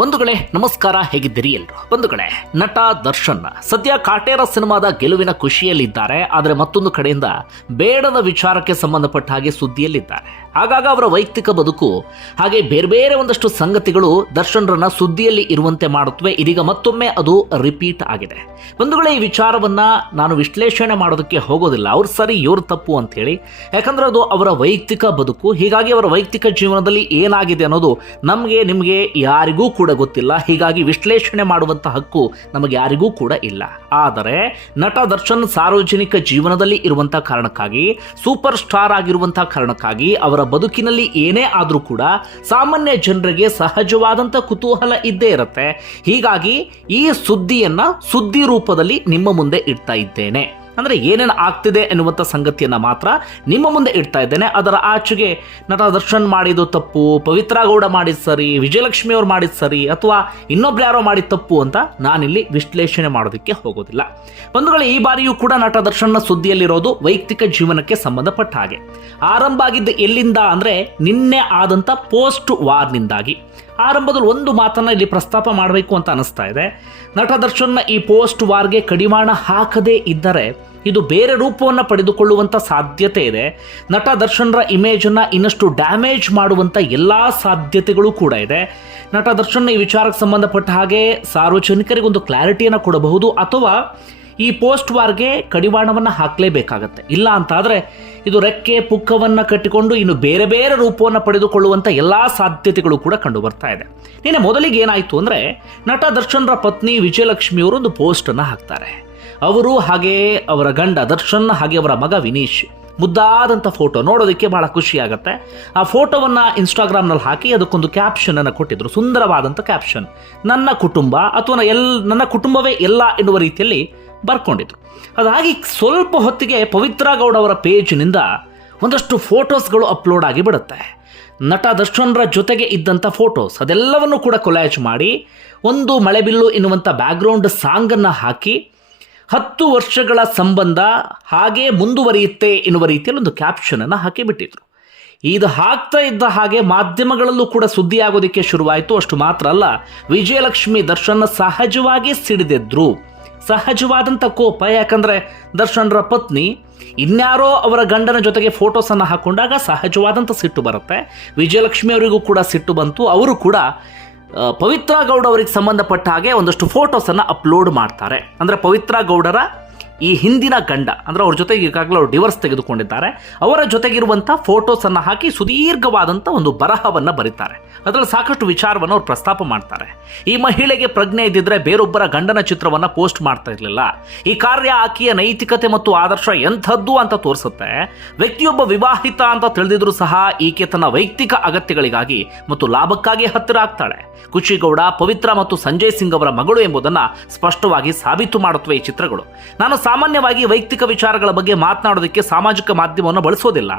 ಬಂಧುಗಳೇ ನಮಸ್ಕಾರ, ಹೇಗಿದ್ದೀರಿ ಎಲ್ಲರೂ? ಬಂಧುಗಳೇ, ನಟ ದರ್ಶನ್ ಸದ್ಯ ಕಾಟೇರ ಸಿನಿಮಾದ ಗೆಲುವಿನ ಖುಷಿಯಲ್ಲಿದ್ದಾರೆ. ಆದರೆ ಮತ್ತೊಂದು ಕಡೆಯಿಂದ ಬೇಡದ ವಿಚಾರಕ್ಕೆ ಸಂಬಂಧಪಟ್ಟ ಹಾಗೆ ಸುದ್ದಿಯಲ್ಲಿದ್ದಾರೆ. ಆಗಾಗ ಅವರ ವೈಯಕ್ತಿಕ ಬದುಕು ಹಾಗೆ ಬೇರೆ ಬೇರೆ ಒಂದಷ್ಟು ಸಂಗತಿಗಳು ದರ್ಶನ್ರನ್ನ ಸುದ್ದಿಯಲ್ಲಿ ಇರುವಂತೆ ಮಾಡುತ್ತವೆ. ಇದೀಗ ಮತ್ತೊಮ್ಮೆ ಅದು ರಿಪೀಟ್ ಆಗಿದೆ. ಬಂಧುಗಳೇ, ಈ ವಿಚಾರವನ್ನ ನಾನು ವಿಶ್ಲೇಷಣೆ ಮಾಡೋದಕ್ಕೆ ಹೋಗೋದಿಲ್ಲ, ಅವ್ರು ಸರಿ ಇವ್ರು ತಪ್ಪು ಅಂತ ಹೇಳಿ. ಯಾಕಂದ್ರೆ ಅದು ಅವರ ವೈಯಕ್ತಿಕ ಬದುಕು. ಹೀಗಾಗಿ ಅವರ ವೈಯಕ್ತಿಕ ಜೀವನದಲ್ಲಿ ಏನಾಗಿದೆ ಅನ್ನೋದು ನಮಗೆ ನಿಮಗೆ ಯಾರಿಗೂ ಕೂಡ ಗೊತ್ತಿಲ್ಲ. ಹೀಗಾಗಿ ವಿಶ್ಲೇಷಣೆ ಮಾಡುವಂತ ಹಕ್ಕು ನಮಗೆ ಯಾರಿಗೂ ಕೂಡ ಇಲ್ಲ. ಆದರೆ ನಟ ದರ್ಶನ್ ಸಾರ್ವಜನಿಕ ಜೀವನದಲ್ಲಿ ಇರುವಂತಹ ಕಾರಣಕ್ಕಾಗಿ, ಸೂಪರ್ ಸ್ಟಾರ್ ಆಗಿರುವಂತಹ ಕಾರಣಕ್ಕಾಗಿ ಅವರ ಬದುಕಿನಲ್ಲಿ ಏನೇ ಆದರೂ ಕೂಡ ಸಾಮಾನ್ಯ ಜನರಿಗೆ ಸಹಜವಾದಂತ ಕುತೂಹಲ ಇದ್ದೇ ಇರುತ್ತೆ. ಹೀಗಾಗಿ ಈ ಸುದ್ದಿಯನ್ನ ಸುದ್ದಿ ರೂಪದಲ್ಲಿ ನಿಮ್ಮ ಮುಂದೆ ಇಡ್ತಾ ಇದ್ದೇನೆ. ಅಂದರೆ ಏನೇನು ಆಗ್ತಿದೆ ಎನ್ನುವಂಥ ಸಂಗತಿಯನ್ನು ಮಾತ್ರ ನಿಮ್ಮ ಮುಂದೆ ಇಡ್ತಾ ಇದ್ದೇನೆ. ಅದರ ಆಚೆಗೆ ನಟ ದರ್ಶನ್ ಮಾಡಿದ್ದು ತಪ್ಪು, ಪವಿತ್ರ ಗೌಡ ಮಾಡಿದ ಸರಿ, ವಿಜಯಲಕ್ಷ್ಮಿ ಅವ್ರು ಮಾಡಿದ ಸರಿ, ಅಥವಾ ಇನ್ನೊಬ್ರು ಯಾರೋ ಮಾಡಿದ ತಪ್ಪು ಅಂತ ನಾನಿಲ್ಲಿ ವಿಶ್ಲೇಷಣೆ ಮಾಡೋದಕ್ಕೆ ಹೋಗೋದಿಲ್ಲ. ಬಂಧುಗಳೇ, ಈ ಬಾರಿಯೂ ಕೂಡ ನಟ ದರ್ಶನ್ನ ಸುದ್ದಿಯಲ್ಲಿರೋದು ವೈಯಕ್ತಿಕ ಜೀವನಕ್ಕೆ ಸಂಬಂಧಪಟ್ಟ ಹಾಗೆ. ಆರಂಭ ಆಗಿದ್ದು ಎಲ್ಲಿಂದ ಅಂದರೆ ನಿನ್ನೆ ಆದಂಥ ಪೋಸ್ಟ್ ವಾರ್ನಿಂದಾಗಿ. ಆರಂಭದಲ್ಲಿ ಒಂದು ಮಾತನ್ನ ಇಲ್ಲಿ ಪ್ರಸ್ತಾಪ ಮಾಡಬೇಕು ಅಂತ ಅನಿಸ್ತಾ ಇದೆ. ನಟ ದರ್ಶನ್ನ ಈ ಪೋಸ್ಟ್ ವಾರ್ಗೆ ಕಡಿವಾಣ ಹಾಕದೇ ಇದ್ದರೆ ಇದು ಬೇರೆ ರೂಪವನ್ನು ಪಡೆದುಕೊಳ್ಳುವಂತ ಸಾಧ್ಯತೆ ಇದೆ. ನಟ ದರ್ಶನ್ರ ಇಮೇಜನ್ನು ಇನ್ನಷ್ಟು ಡ್ಯಾಮೇಜ್ ಮಾಡುವಂತ ಎಲ್ಲಾ ಸಾಧ್ಯತೆಗಳು ಕೂಡ ಇದೆ. ನಟ ದರ್ಶನ್ ಈ ವಿಚಾರಕ್ಕೆ ಸಂಬಂಧಪಟ್ಟ ಹಾಗೆ ಸಾರ್ವಜನಿಕರಿಗೊಂದು ಕ್ಲಾರಿಟಿಯನ್ನು ಕೊಡಬಹುದು, ಅಥವಾ ಈ ಪೋಸ್ಟ್ ವಾರ್ಗೆ ಕಡಿವಾಣವನ್ನು ಹಾಕಲೇಬೇಕಾಗತ್ತೆ. ಇಲ್ಲ ಅಂತಾದರೆ ಇದು ರೆಕ್ಕೆ ಪುಕ್ಕವನ್ನು ಕಟ್ಟಿಕೊಂಡು ಇನ್ನು ಬೇರೆ ಬೇರೆ ರೂಪವನ್ನು ಪಡೆದುಕೊಳ್ಳುವಂಥ ಎಲ್ಲ ಸಾಧ್ಯತೆಗಳು ಕೂಡ ಕಂಡು ಬರ್ತಾ ಇದೆ. ನಿನ್ನೆ ಮೊದಲಿಗೆ ಏನಾಯಿತು ಅಂದರೆ, ನಟ ದರ್ಶನ್ರ ಪತ್ನಿ ವಿಜಯಲಕ್ಷ್ಮಿಯವರು ಒಂದು ಪೋಸ್ಟನ್ನು ಹಾಕ್ತಾರೆ. ಅವರು ಹಾಗೆ ಅವರ ಗಂಡ ದರ್ಶನ್ ಹಾಗೆ ಅವರ ಮಗ ವಿನೀಶ್ ಮುದ್ದಾದಂಥ ಫೋಟೋ ನೋಡೋದಕ್ಕೆ ಬಹಳ ಖುಷಿ ಆಗುತ್ತೆ. ಆ ಫೋಟೋವನ್ನು ಇನ್ಸ್ಟಾಗ್ರಾಮ್ನಲ್ಲಿ ಹಾಕಿ ಅದಕ್ಕೊಂದು ಕ್ಯಾಪ್ಷನನ್ನು ಕೊಟ್ಟಿದ್ರು, ಸುಂದರವಾದಂಥ ಕ್ಯಾಪ್ಷನ್. ನನ್ನ ಕುಟುಂಬ ಅಥವಾ ನನ್ನ ಕುಟುಂಬವೇ ಎಲ್ಲ ಎನ್ನುವ ರೀತಿಯಲ್ಲಿ ಬರ್ಕೊಂಡಿದ್ರು. ಅದಾಗಿ ಸ್ವಲ್ಪ ಹೊತ್ತಿಗೆ ಪವಿತ್ರ ಗೌಡ ಅವರ ಪೇಜ್ನಿಂದ ಒಂದಷ್ಟು ಫೋಟೋಸ್ಗಳು ಅಪ್ಲೋಡ್ ಆಗಿ ಬಿಡುತ್ತೆ. ನಟ ದರ್ಶನ್ರ ಜೊತೆಗೆ ಇದ್ದಂಥ ಫೋಟೋಸ್ ಅದೆಲ್ಲವನ್ನು ಕೂಡ ಕೊಲಾಜ್ ಮಾಡಿ ಒಂದು ಮಳೆಬಿಲ್ಲು ಎನ್ನುವಂಥ ಬ್ಯಾಕ್ಗ್ರೌಂಡ್ ಸಾಂಗನ್ನು ಹಾಕಿ 10 ವರ್ಷಗಳ ಸಂಬಂಧ ಹಾಗೆ ಮುಂದುವರಿಯುತ್ತೆ ಎನ್ನುವ ರೀತಿಯಲ್ಲಿ ಒಂದು ಕ್ಯಾಪ್ಷನನ್ನು ಹಾಕಿಬಿಟ್ಟಿದ್ರು. ಇದು ಹಾಕ್ತಾ ಇದ್ದ ಹಾಗೆ ಮಾಧ್ಯಮಗಳಲ್ಲೂ ಕೂಡ ಸುದ್ದಿ ಆಗೋದಕ್ಕೆ ಶುರುವಾಯಿತು. ಅಷ್ಟು ಮಾತ್ರ ಅಲ್ಲ, ವಿಜಯಲಕ್ಷ್ಮಿ ದರ್ಶನ್ ಸಹಜವಾಗಿ ಸಿಡಿದೆದ್ರು. ಸಹಜವಾದಂಥ ಕೋಪ. ಯಾಕಂದರೆ ದರ್ಶನ್ರ ಪತ್ನಿ ಇನ್ಯಾರೋ ಅವರ ಗಂಡನ ಜೊತೆಗೆ ಫೋಟೋಸನ್ನು ಹಾಕೊಂಡಾಗ ಸಹಜವಾದಂಥ ಸಿಟ್ಟು ಬರುತ್ತೆ. ವಿಜಯಲಕ್ಷ್ಮಿ ಅವರಿಗೂ ಕೂಡ ಸಿಟ್ಟು ಬಂತು. ಅವರು ಕೂಡ ಪವಿತ್ರ ಗೌಡ ಅವರಿಗೆ ಸಂಬಂಧಪಟ್ಟ ಹಾಗೆ ಒಂದಷ್ಟು ಫೋಟೋಸನ್ನು ಅಪ್ಲೋಡ್ ಮಾಡ್ತಾರೆ. ಅಂದರೆ ಪವಿತ್ರ ಗೌಡರ ಈ ಹಿಂದಿನ ಗಂಡ, ಅಂದರೆ ಅವ್ರ ಜೊತೆಗೆ ಈಗಾಗಲೇ ಅವರು ಡಿವೋರ್ಸ್ ತೆಗೆದುಕೊಂಡಿದ್ದಾರೆ, ಅವರ ಜೊತೆಗಿರುವಂಥ ಫೋಟೋಸನ್ನು ಹಾಕಿ ಸುದೀರ್ಘವಾದಂಥ ಒಂದು ಬರಹವನ್ನು ಬರೀತಾರೆ. ಅದರಲ್ಲಿ ಸಾಕಷ್ಟು ವಿಚಾರವನ್ನು ಅವ್ರು ಪ್ರಸ್ತಾಪ ಮಾಡ್ತಾರೆ. ಈ ಮಹಿಳೆಗೆ ಪ್ರಜ್ಞೆ ಇದ್ದಿದ್ರೆ ಬೇರೊಬ್ಬರ ಗಂಡನ ಚಿತ್ರವನ್ನು ಪೋಸ್ಟ್ ಮಾಡ್ತಾ ಇರಲಿಲ್ಲ. ಈ ಕಾರ್ಯ ಆಕೆಯ ನೈತಿಕತೆ ಮತ್ತು ಆದರ್ಶ ಎಂಥದ್ದು ಅಂತ ತೋರಿಸುತ್ತೆ. ವ್ಯಕ್ತಿಯೊಬ್ಬ ವಿವಾಹಿತ ಅಂತ ತಿಳಿದಿದ್ರು ಸಹ ಈಕೆ ತನ್ನ ವೈಯಕ್ತಿಕ ಅಗತ್ಯಗಳಿಗಾಗಿ ಮತ್ತು ಲಾಭಕ್ಕಾಗಿ ಹತ್ತಿರ ಆಗ್ತಾಳೆ. ಕುಚಿಗೌಡ, ಪವಿತ್ರ ಮತ್ತು ಸಂಜಯ್ ಸಿಂಗ್ ಅವರ ಮಗಳು ಎಂಬುದನ್ನು ಸ್ಪಷ್ಟವಾಗಿ ಸಾಬೀತು ಮಾಡುತ್ತವೆ ಈ ಚಿತ್ರಗಳು. ನಾನು ಸಾಮಾನ್ಯವಾಗಿ ವೈಯಕ್ತಿಕ ವಿಚಾರಗಳ ಬಗ್ಗೆ ಮಾತನಾಡೋದಕ್ಕೆ ಸಾಮಾಜಿಕ ಮಾಧ್ಯಮವನ್ನು ಬಳಸೋದಿಲ್ಲ.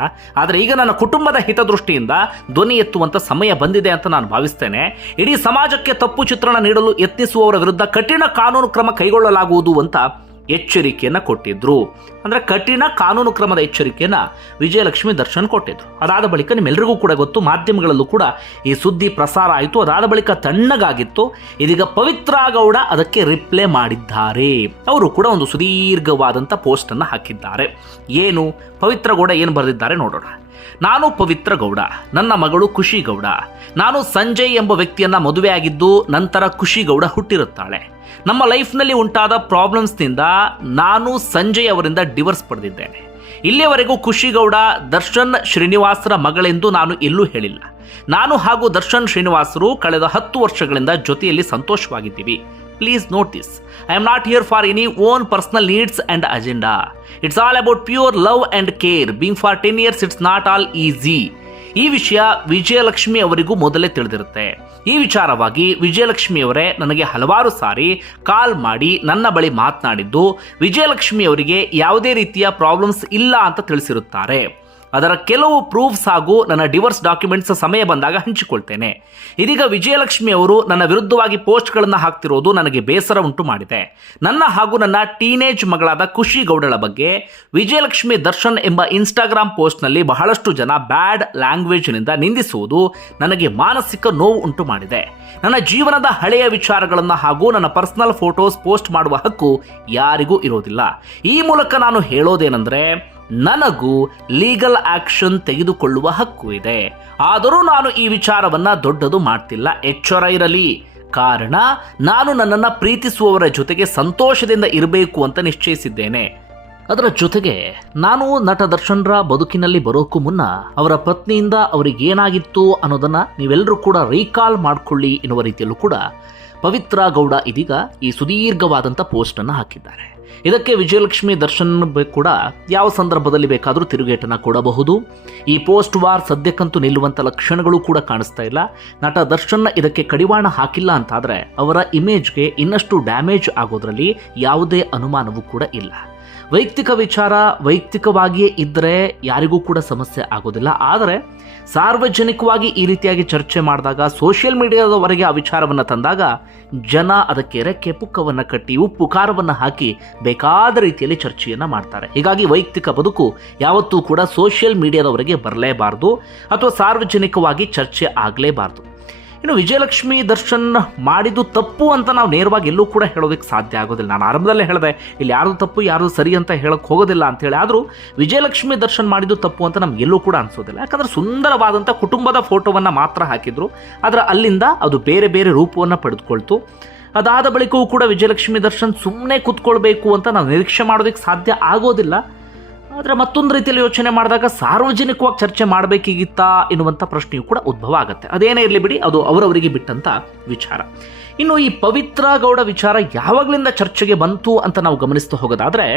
ಆದರೆ ಈಗ ನನ್ನ ಕುಟುಂಬದ ಹಿತದೃಷ್ಟಿಯಿಂದ ಧ್ವನಿ ಎತ್ತುವಂತ ಸಮಯ ಬಂದಿದೆ ಅಂತ ನಾನು ಭಾವಿಸ್ತೇನೆ. ಇಡೀ ಸಮಾಜಕ್ಕೆ ತಪ್ಪು ಚಿತ್ರಣ ನೀಡಲು ಯತ್ನಿಸುವವರ ವಿರುದ್ಧ ಕಠಿಣ ಕಾನೂನು ಕ್ರಮ ಕೈಗೊಳ್ಳಲಾಗುವುದು ಅಂತ ಎಚ್ಚರಿಕೆಯನ್ನು ಕೊಟ್ಟಿದ್ರು. ಅಂದರೆ ಕಠಿಣ ಕಾನೂನು ಕ್ರಮದ ಎಚ್ಚರಿಕೆಯನ್ನು ವಿಜಯಲಕ್ಷ್ಮಿ ದರ್ಶನ್ ಕೊಟ್ಟಿದ್ರು. ಅದಾದ ಬಳಿಕ ನಿಮ್ಮೆಲ್ಲರಿಗೂ ಕೂಡ ಗೊತ್ತು, ಮಾಧ್ಯಮಗಳಲ್ಲೂ ಕೂಡ ಈ ಸುದ್ದಿ ಪ್ರಸಾರ ಆಯಿತು. ಅದಾದ ಬಳಿಕ ತಣ್ಣಗಾಗಿತ್ತು. ಇದೀಗ ಪವಿತ್ರ ಗೌಡ ಅದಕ್ಕೆ ರಿಪ್ಲೈ ಮಾಡಿದ್ದಾರೆ. ಅವರು ಕೂಡ ಒಂದು ಸುದೀರ್ಘವಾದಂಥ ಪೋಸ್ಟನ್ನು ಹಾಕಿದ್ದಾರೆ. ಏನು ಪವಿತ್ರ ಗೌಡ ಏನು ಬರೆದಿದ್ದಾರೆ ನೋಡೋಣ. ನಾನು ಪವಿತ್ರ ಗೌಡ, ನನ್ನ ಮಗಳು ಖುಷಿ ಗೌಡ. ನಾನು ಸಂಜಯ್ ಎಂಬ ವ್ಯಕ್ತಿಯನ್ನ ಮದುವೆಯಾಗಿದ್ದು ನಂತರ ಖುಷಿ ಗೌಡ ಹುಟ್ಟಿರುತ್ತಾಳೆ. ನಮ್ಮ ಲೈಫ್ನಲ್ಲಿ ಉಂಟಾದ ಪ್ರಾಬ್ಲಮ್ಸ್ನಿಂದ ನಾನು ಸಂಜಯ್ ಅವರಿಂದ ಡಿವೋರ್ಸ್ ಪಡೆದಿದ್ದೇನೆ. ಇಲ್ಲಿಯವರೆಗೂ ಖುಷಿ ಗೌಡ ದರ್ಶನ್ ಶ್ರೀನಿವಾಸರ ಮಗಳೆಂದು ನಾನು ಎಲ್ಲೂ ಹೇಳಿಲ್ಲ. ನಾನು ಹಾಗೂ ದರ್ಶನ್ ಶ್ರೀನಿವಾಸರು ಕಳೆದ 10 ವರ್ಷಗಳಿಂದ ಜೊತೆಯಲ್ಲಿ ಸಂತೋಷವಾಗಿದ್ದೀವಿ. Please note this. I am not here for any own personal needs and agenda. It's all about pure love and care. Being for 10 years, it's not all easy. ಈ ವಿಷಯ ವಿಜಯಲಕ್ಷ್ಮಿ ಅವರಿಗೂ ಮೊದಲೇ ತಿಳಿದಿರುತ್ತೆ. ಈ ವಿಚಾರವಾಗಿ ವಿಜಯಲಕ್ಷ್ಮಿ ಅವರೇ ನನಗೆ ಹಲವಾರು ಸಾರಿ ಕಾಲ್ ಮಾಡಿ ನನ್ನ ಬಳಿ ಮಾತನಾಡಿದ್ದು ವಿಜಯಲಕ್ಷ್ಮಿ ಅವರಿಗೆ ಯಾವುದೇ ರೀತಿಯ ಪ್ರಾಬ್ಲಮ್ಸ್ ಇಲ್ಲ ಅಂತ ತಿಳಿಸಿರುತ್ತಾರೆ. ಅದರ ಕೆಲವು ಪ್ರೂಫ್ಸ್ ಹಾಗೂ ನನ್ನ ಡಿವೋರ್ಸ್ ಡಾಕ್ಯುಮೆಂಟ್ಸ್ ಸಮಯ ಬಂದಾಗ ಹಂಚಿಕೊಳ್ತೇನೆ. ಇದೀಗ ವಿಜಯಲಕ್ಷ್ಮಿ ಅವರು ನನ್ನ ವಿರುದ್ಧವಾಗಿ ಪೋಸ್ಟ್ಗಳನ್ನು ಹಾಕ್ತಿರೋದು ನನಗೆ ಬೇಸರ ಉಂಟು ಮಾಡಿದೆ. ನನ್ನ ಹಾಗೂ ನನ್ನ ಟೀನೇಜ್ ಮಗಳಾದ ಖುಷಿ ಗೌಡಳ ಬಗ್ಗೆ ವಿಜಯಲಕ್ಷ್ಮಿ ದರ್ಶನ್ ಎಂಬ ಇನ್ಸ್ಟಾಗ್ರಾಮ್ ಪೋಸ್ಟ್ನಲ್ಲಿ ಬಹಳಷ್ಟು ಜನ ಬ್ಯಾಡ್ ಲ್ಯಾಂಗ್ವೇಜ್ನಿಂದ ನಿಂದಿಸುವುದು ನನಗೆ ಮಾನಸಿಕ ನೋವು ಉಂಟು ಮಾಡಿದೆ. ನನ್ನ ಜೀವನದ ಹಳೆಯ ವಿಚಾರಗಳನ್ನು ಹಾಗೂ ನನ್ನ ಪರ್ಸನಲ್ ಫೋಟೋಸ್ ಪೋಸ್ಟ್ ಮಾಡುವ ಹಕ್ಕು ಯಾರಿಗೂ ಇರೋದಿಲ್ಲ. ಈ ಮೂಲಕ ನಾನು ಹೇಳೋದೇನೆಂದರೆ, ನನಗೂ ಲೀಗಲ್ ಆಕ್ಷನ್ ತೆಗೆದುಕೊಳ್ಳುವ ಹಕ್ಕು ಇದೆ. ಆದರೂ ನಾನು ಈ ವಿಚಾರವನ್ನ ದೊಡ್ಡದು ಮಾಡ್ತಿಲ್ಲ. ಎಚ್ಚರ ಇರಲಿ. ಕಾರಣ, ನಾನು ನನ್ನನ್ನು ಪ್ರೀತಿಸುವವರ ಜೊತೆಗೆ ಸಂತೋಷದಿಂದ ಇರಬೇಕು ಅಂತ ನಿಶ್ಚಯಿಸಿದ್ದೇನೆ. ಅದರ ಜೊತೆಗೆ ನಾನು ನಟ ದರ್ಶನ್ರ ಬದುಕಿನಲ್ಲಿ ಬರೋಕ್ಕೂ ಮುನ್ನ ಅವರ ಪತ್ನಿಯಿಂದ ಅವರಿಗೇನಾಗಿತ್ತು ಅನ್ನೋದನ್ನ ನೀವೆಲ್ಲರೂ ಕೂಡ ರೀಕಾಲ್ ಮಾಡಿಕೊಳ್ಳಿ ಎನ್ನುವ ರೀತಿಯಲ್ಲೂ ಕೂಡ ಪವಿತ್ರ ಗೌಡ ಇದೀಗ ಈ ಸುದೀರ್ಘವಾದಂಥ ಪೋಸ್ಟನ್ನು ಹಾಕಿದ್ದಾರೆ. ಇದಕ್ಕೆ ವಿಜಯಲಕ್ಷ್ಮಿ ದರ್ಶನ್ ಕೂಡ ಯಾವ ಸಂದರ್ಭದಲ್ಲಿ ಬೇಕಾದರೂ ತಿರುಗೇಟನ್ನು ಕೊಡಬಹುದು. ಈ ಪೋಸ್ಟ್ ವಾರ್ ಸದ್ಯಕ್ಕಂತೂ ನಿಲ್ಲುವಂಥ ಲಕ್ಷಣಗಳು ಕೂಡ ಕಾಣಿಸ್ತಾ ಇಲ್ಲ. ನಟ ದರ್ಶನ್ ಇದಕ್ಕೆ ಕಡಿವಾಣ ಹಾಕಿಲ್ಲ ಅಂತಾದರೆ ಅವರ ಇಮೇಜ್ಗೆ ಇನ್ನಷ್ಟು ಡ್ಯಾಮೇಜ್ ಆಗೋದ್ರಲ್ಲಿ ಯಾವುದೇ ಅನುಮಾನವೂ ಕೂಡ ಇಲ್ಲ. ವೈಯಕ್ತಿಕ ವಿಚಾರ ವೈಯಕ್ತಿಕವಾಗಿಯೇ ಇದ್ದರೆ ಯಾರಿಗೂ ಕೂಡ ಸಮಸ್ಯೆ ಆಗೋದಿಲ್ಲ. ಆದರೆ ಸಾರ್ವಜನಿಕವಾಗಿ ಈ ರೀತಿಯಾಗಿ ಚರ್ಚೆ ಮಾಡಿದಾಗ, ಸೋಷಿಯಲ್ ಮೀಡಿಯಾದವರೆಗೆ ಆ ವಿಚಾರವನ್ನು ತಂದಾಗ ಜನ ಅದಕ್ಕೆ ರೆಕ್ಕೆ ಪುಕ್ಕವನ್ನು ಕಟ್ಟಿ ಉಪ್ಪು ಖಾರವನ್ನು ಹಾಕಿ ಬೇಕಾದ ರೀತಿಯಲ್ಲಿ ಚರ್ಚೆಯನ್ನು ಮಾಡ್ತಾರೆ. ಹೀಗಾಗಿ ವೈಯಕ್ತಿಕ ಬದುಕು ಯಾವತ್ತೂ ಕೂಡ ಸೋಷಿಯಲ್ ಮೀಡಿಯಾದವರೆಗೆ ಬರಲೇಬಾರ್ದು ಅಥವಾ ಸಾರ್ವಜನಿಕವಾಗಿ ಚರ್ಚೆ ಆಗಲೇಬಾರ್ದು. ಇನ್ನು ವಿಜಯಲಕ್ಷ್ಮಿ ದರ್ಶನ್ ಮಾಡಿದ್ದು ತಪ್ಪು ಅಂತ ನಾವು ನೇರವಾಗಿ ಎಲ್ಲೂ ಕೂಡ ಹೇಳೋದಕ್ಕೆ ಸಾಧ್ಯ ಆಗೋದಿಲ್ಲ. ನಾನು ಆರಂಭದಲ್ಲೇ ಹೇಳಿದೆ, ಇಲ್ಲಿ ಯಾರು ತಪ್ಪು ಯಾರು ಸರಿ ಅಂತ ಹೇಳೋಕ್ಕೆ ಹೋಗೋದಿಲ್ಲ ಅಂತೇಳಿ. ಆದರೂ ವಿಜಯಲಕ್ಷ್ಮಿ ದರ್ಶನ್ ಮಾಡಿದ್ದು ತಪ್ಪು ಅಂತ ನಮ್ಗೆ ಎಲ್ಲೂ ಕೂಡ ಅನಿಸೋದಿಲ್ಲ. ಯಾಕಂದರೆ ಸುಂದರವಾದಂಥ ಕುಟುಂಬದ ಫೋಟೋವನ್ನು ಮಾತ್ರ ಹಾಕಿದ್ರು. ಆದರೆ ಅಲ್ಲಿಂದ ಅದು ಬೇರೆ ಬೇರೆ ರೂಪವನ್ನು ಪಡೆದುಕೊಳ್ತು. ಅದಾದ ಬಳಿಕವೂ ಕೂಡ ವಿಜಯಲಕ್ಷ್ಮಿ ದರ್ಶನ್ ಸುಮ್ಮನೆ ಕೂತ್ಕೊಳ್ಬೇಕು ಅಂತ ನಾವು ನಿರೀಕ್ಷೆ ಮಾಡೋದಕ್ಕೆ ಸಾಧ್ಯ ಆಗೋದಿಲ್ಲ. ಆದರೆ ಮತ್ತೊಂದು ರೀತಿಯಲ್ಲಿ ಯೋಚನೆ ಮಾಡಿದಾಗ ಸಾರ್ವಜನಿಕವಾಗಿ ಚರ್ಚೆ ಮಾಡಬೇಕಿಗಿತ್ತಾ ಎನ್ನುವಂಥ ಪ್ರಶ್ನೆಯೂ ಕೂಡ ಉದ್ಭವ ಆಗುತ್ತೆ. ಅದೇನೇ ಇರಲಿ ಬಿಡಿ, ಅದು ಅವರವರಿಗೆ ಬಿಟ್ಟಂಥ ವಿಚಾರ. ಇನ್ನು ಈ ಪವಿತ್ರ ಗೌಡ ವಿಚಾರ ಯಾವಾಗಲಿಂದ ಚರ್ಚೆಗೆ ಬಂತು ಅಂತ ನಾವು ಗಮನಿಸ್ತಾ ಹೋಗೋದಾದರೆ,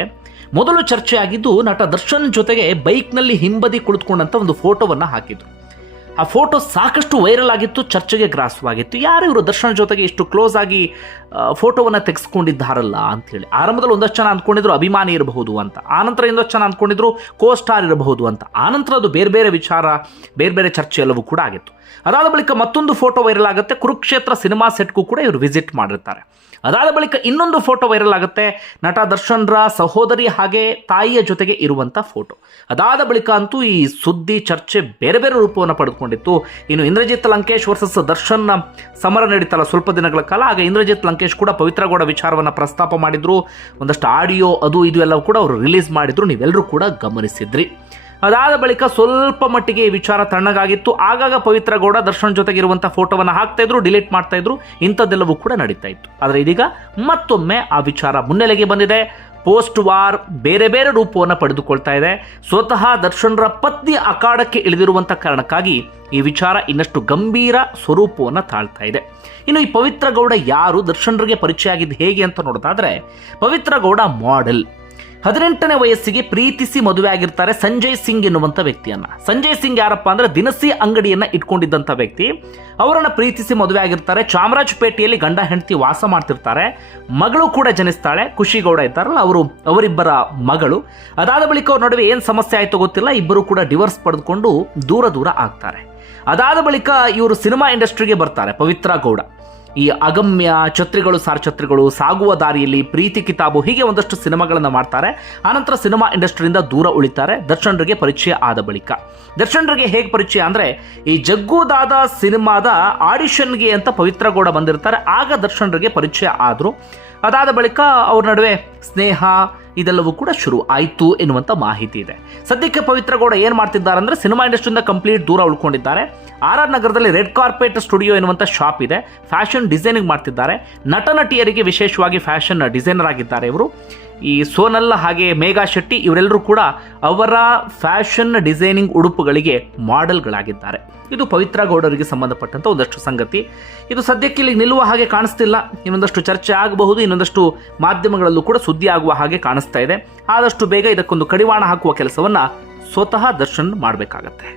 ಮೊದಲು ಚರ್ಚೆ ಆಗಿದ್ದು ನಟ ದರ್ಶನ್ ಜೊತೆಗೆ ಬೈಕ್ನಲ್ಲಿ ಹಿಂಬದಿ ಕುಳಿತುಕೊಂಡಂಥ ಒಂದು ಫೋಟೋವನ್ನು ಹಾಕಿದ್ರು. ಆ ಫೋಟೋ ಸಾಕಷ್ಟು ವೈರಲ್ ಆಗಿತ್ತು, ಚರ್ಚೆಗೆ ಗ್ರಾಸವಾಗಿತ್ತು. ಯಾರು ಇವರು ದರ್ಶನ್ ಜೊತೆಗೆ ಇಷ್ಟು ಕ್ಲೋಸ್ ಆಗಿ ಫೋಟೋವನ್ನು ತೆಗೆಸ್ಕೊಂಡಿದ್ದಾರಲ್ಲ ಅಂಥೇಳಿ. ಆರಂಭದಲ್ಲಿ ಒಂದಷ್ಟು ಜನ ಅಂದ್ಕೊಂಡಿದ್ರು ಅಭಿಮಾನಿ ಇರಬಹುದು ಅಂತ, ಆನಂತರ ಇನ್ನೊಂದಷ್ಟು ಜನ ಅಂದ್ಕೊಂಡಿದ್ರು ಕೋ ಸ್ಟಾರ್ ಇರಬಹುದು ಅಂತ. ಆನಂತರ ಅದು ಬೇರೆ ಬೇರೆ ವಿಚಾರ, ಬೇರೆ ಬೇರೆ ಚರ್ಚೆ ಎಲ್ಲವೂ ಕೂಡ ಆಗಿತ್ತು. ಅದಾದ ಬಳಿಕ ಮತ್ತೊಂದು ಫೋಟೋ ವೈರಲ್ ಆಗುತ್ತೆ, ಕುರುಕ್ಷೇತ್ರ ಸಿನಿಮಾ ಸೆಟ್ಗೂ ಕೂಡ ಇವರು ವಿಸಿಟ್ ಮಾಡಿರ್ತಾರೆ. ಅದಾದ ಬಳಿಕ ಇನ್ನೊಂದು ಫೋಟೋ ವೈರಲ್ ಆಗುತ್ತೆ, ನಟ ದರ್ಶನ್ರ ಸಹೋದರಿ ಹಾಗೆ ತಾಯಿಯ ಜೊತೆಗೆ ಇರುವಂಥ ಫೋಟೋ. ಅದಾದ ಬಳಿಕ ಅಂತೂ ಈ ಸುದ್ದಿ ಚರ್ಚೆ ಬೇರೆ ಬೇರೆ ರೂಪವನ್ನು ಪಡೆದುಕೊಂಡಿತ್ತು. ಇನ್ನು ಇಂದ್ರಜಿತ್ ಲಂಕೇಶ್ ವರ್ಸಸ್ ದರ್ಶನ್ ಸಮರ ನಡೀತಲ್ಲ ಸ್ವಲ್ಪ ದಿನಗಳ ಕಾಲ, ಆಗ ಇಂದ್ರಜಿತ್ ಲಂಕೇಶ್ ಕೂಡ ಪವಿತ್ರ ಗೌಡ ವಿಚಾರವನ್ನು ಪ್ರಸ್ತಾಪ ಮಾಡಿದ್ರು. ಒಂದಷ್ಟು ಆಡಿಯೋ ಅದು ಇದು ಎಲ್ಲವೂ ಕೂಡ ಅವರು ರಿಲೀಸ್ ಮಾಡಿದ್ರು, ನೀವೆಲ್ಲರೂ ಕೂಡ ಗಮನಿಸಿದ್ರಿ. ಅದಾದ ಬಳಿಕ ಸ್ವಲ್ಪ ಮಟ್ಟಿಗೆ ಈ ವಿಚಾರ ತಣ್ಣಗಾಗಿತ್ತು. ಆಗಾಗ ಪವಿತ್ರ ಗೌಡ ದರ್ಶನ್ ಜೊತೆಗಿರುವಂಥ ಫೋಟೋವನ್ನು ಹಾಕ್ತಾ ಇದ್ರು, ಡಿಲೀಟ್ ಮಾಡ್ತಾ ಇದ್ರು, ಇಂಥದ್ದೆಲ್ಲವೂ ಕೂಡ ನಡೀತಾ ಇತ್ತು. ಆದರೆ ಇದೀಗ ಮತ್ತೊಮ್ಮೆ ಆ ವಿಚಾರ ಮುನ್ನೆಲೆಗೆ ಬಂದಿದೆ. ಪೋಸ್ಟ್ ವಾರ್ ಬೇರೆ ಬೇರೆ ರೂಪವನ್ನು ಪಡೆದುಕೊಳ್ತಾ ಇದೆ. ಸ್ವತಃ ದರ್ಶನ್ರ ಪತ್ನಿ ಅಖಾಡಕ್ಕೆ ಇಳಿದಿರುವಂಥ ಕಾರಣಕ್ಕಾಗಿ ಈ ವಿಚಾರ ಇನ್ನಷ್ಟು ಗಂಭೀರ ಸ್ವರೂಪವನ್ನು ತಾಳ್ತಾ ಇದೆ. ಇನ್ನು ಈ ಪವಿತ್ರ ಗೌಡ ಯಾರು, ದರ್ಶನ್ರಿಗೆ ಪರಿಚಯ ಆಗಿದ್ದು ಹೇಗೆ ಅಂತ ನೋಡೋದಾದ್ರೆ, ಪವಿತ್ರ ಗೌಡ ಮಾಡೆಲ್. 18ನೇ ವಯಸ್ಸಿಗೆ ಪ್ರೀತಿಸಿ ಮದುವೆ ಆಗಿರ್ತಾರೆ ಸಂಜಯ್ ಸಿಂಗ್ ಎನ್ನುವಂಥ ವ್ಯಕ್ತಿಯನ್ನ. ಸಂಜಯ್ ಸಿಂಗ್ ಯಾರಪ್ಪ ಅಂದ್ರೆ ದಿನಸಿ ಅಂಗಡಿಯನ್ನ ಇಟ್ಕೊಂಡಿದ್ದಂಥ ವ್ಯಕ್ತಿ. ಅವರನ್ನ ಪ್ರೀತಿಸಿ ಮದುವೆ ಆಗಿರ್ತಾರೆ. ಚಾಮರಾಜಪೇಟೆಯಲ್ಲಿ ಗಂಡ ಹೆಂಡತಿ ವಾಸ ಮಾಡ್ತಿರ್ತಾರೆ. ಮಗಳು ಕೂಡ ಜನಿಸ್ತಾಳೆ, ಖುಷಿ ಗೌಡ ಇದ್ದಾರಲ್ಲ ಅವರಿಬ್ಬರ ಮಗಳು. ಅದಾದ ಬಳಿಕ ಅವ್ರ ನಡುವೆ ಏನು ಸಮಸ್ಯೆ ಆಯ್ತೋ ಗೊತ್ತಿಲ್ಲ, ಇಬ್ಬರು ಕೂಡ ಡಿವೋರ್ಸ್ ಪಡೆದುಕೊಂಡು ದೂರ ದೂರ ಆಗ್ತಾರೆ. ಅದಾದ ಬಳಿಕ ಇವರು ಸಿನಿಮಾ ಇಂಡಸ್ಟ್ರಿಗೆ ಬರ್ತಾರೆ ಪವಿತ್ರ ಗೌಡ. ಈ ಅಗಮ್ಯ, ಛತ್ರಿಗಳು ಸಾರ್ಛತ್ರಿಗಳು, ಸಾಗುವ ದಾರಿಯಲ್ಲಿ, ಪ್ರೀತಿ ಕಿತಾಬು, ಹೀಗೆ ಒಂದಷ್ಟು ಸಿನಿಮಾಗಳನ್ನು ಮಾಡ್ತಾರೆ. ಆನಂತರ ಸಿನಿಮಾ ಇಂಡಸ್ಟ್ರಿಯಿಂದ ದೂರ ಉಳಿತಾರೆ. ದರ್ಶನ್ರಿಗೆ ಪರಿಚಯ ಆದ ಬಳಿಕ ದರ್ಶನ್ರಿಗೆ ಹೇಗೆ ಪರಿಚಯ ಅಂದರೆ, ಈ ಜಗ್ಗುದಾದ ಸಿನಿಮಾದ ಆಡಿಷನ್ಗೆ ಅಂತ ಪವಿತ್ರ ಗೌಡ ಬಂದಿರ್ತಾರೆ. ಆಗ ದರ್ಶನ್ರಿಗೆ ಪರಿಚಯ ಆದರು. ಅದಾದ ಬಳಿಕ ಅವ್ರ ನಡುವೆ ಸ್ನೇಹ ಇದೆಲ್ಲವೂ ಕೂಡ ಶುರು ಆಯಿತು ಎನ್ನುವಂಥ ಮಾಹಿತಿ ಇದೆ. ಸದ್ಯಕ್ಕೆ ಪವಿತ್ರ ಗೌಡ ಏನು ಮಾಡ್ತಿದ್ದಾರೆ ಅಂದರೆ, ಸಿನಿಮಾ ಇಂಡಸ್ಟ್ರಿಯಿಂದ ಕಂಪ್ಲೀಟ್ ದೂರ ಉಳ್ಕೊಂಡಿದ್ದಾರೆ. RR ನಗರದಲ್ಲಿ ರೆಡ್ ಕಾರ್ಪೆಟ್ ಸ್ಟುಡಿಯೋ ಎನ್ನುವಂಥ ಶಾಪ್ ಇದೆ. ಫ್ಯಾಷನ್ ಡಿಸೈನಿಂಗ್ ಮಾಡ್ತಿದ್ದಾರೆ. ನಟ ನಟಿಯರಿಗೆ ವಿಶೇಷವಾಗಿ ಫ್ಯಾಷನ್ ಡಿಸೈನರ್ ಆಗಿದ್ದಾರೆ ಇವರು. ಈ ಸೋನಲ್ ಹಾಗೆ ಮೇಘಾ ಶೆಟ್ಟಿ ಇವರೆಲ್ಲರೂ ಕೂಡ ಅವರ ಫ್ಯಾಷನ್ ಡಿಸೈನಿಂಗ್ ಉಡುಪುಗಳಿಗೆ ಮಾಡೆಲ್ಗಳಾಗಿದ್ದಾರೆ. ಇದು ಪವಿತ್ರ ಗೌಡರಿಗೆ ಸಂಬಂಧಪಟ್ಟಂಥ ಒಂದಷ್ಟು ಸಂಗತಿ. ಇದು ಸದ್ಯಕ್ಕೆ ಇಲ್ಲಿ ನಿಲ್ಲುವ ಹಾಗೆ ಕಾಣಿಸ್ತಿಲ್ಲ. ಇನ್ನೊಂದಷ್ಟು ಚರ್ಚೆ ಆಗಬಹುದು, ಇನ್ನೊಂದಷ್ಟು ಮಾಧ್ಯಮಗಳಲ್ಲೂ ಕೂಡ ಸುದ್ದಿ ಆಗುವ ಹಾಗೆ ಕಾಣಿಸ್ತಾ ಇದೆ. ಆದಷ್ಟು ಬೇಗ ಇದಕ್ಕೊಂದು ಕಡಿವಾಣ ಹಾಕುವ ಕೆಲಸವನ್ನು ಸ್ವತಃ ದರ್ಶನ್ ಮಾಡಬೇಕಾಗತ್ತೆ.